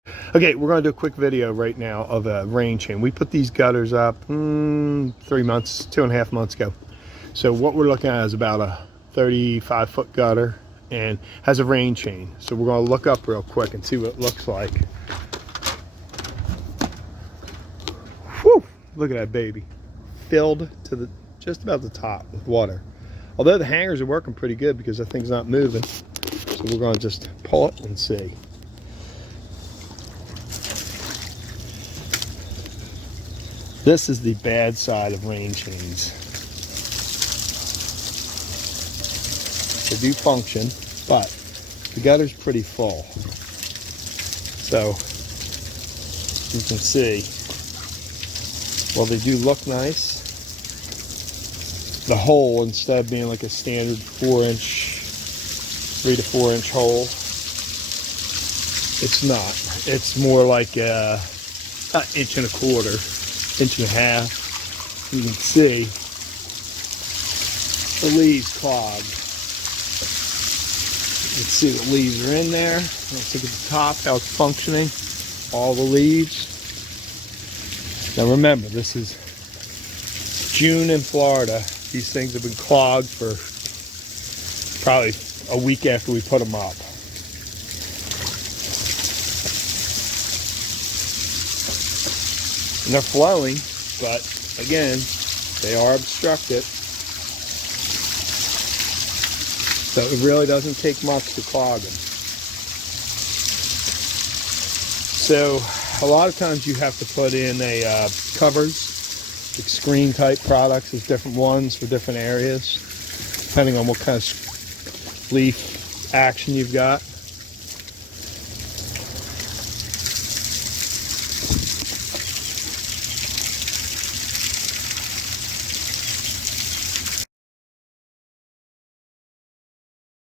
Okay, we're going to do a quick video right now of a rain chain. We put these gutters up 3 months, 2.5 months ago. So what we're looking at is about a 35-foot gutter and has a rain chain. So we're going to look up real quick and see what it looks like. Whew, look at that baby. Filled to just about the top with water. Although the hangers are working pretty good because that thing's not moving. So we're going to just pull it and see. This is the bad side of rain chains. They do function, but the gutter's pretty full. So you can see, while they do look nice, the hole, instead of being like a standard 3 to 4 inch hole, it's not. It's more like an 1.25 inches, 1.5 inches. You can see the leaves clogged. You can see the leaves are in there. Let's look at the top, how it's functioning. All the leaves. Now remember, this is June in Florida. These things have been clogged for probably a week after we put them up. And they're flowing, but again, they are obstructed. So it really doesn't take much to clog them. So a lot of times you have to put in a covers, like screen type products. There's different ones for different areas, depending on what kind of leaf action you've got.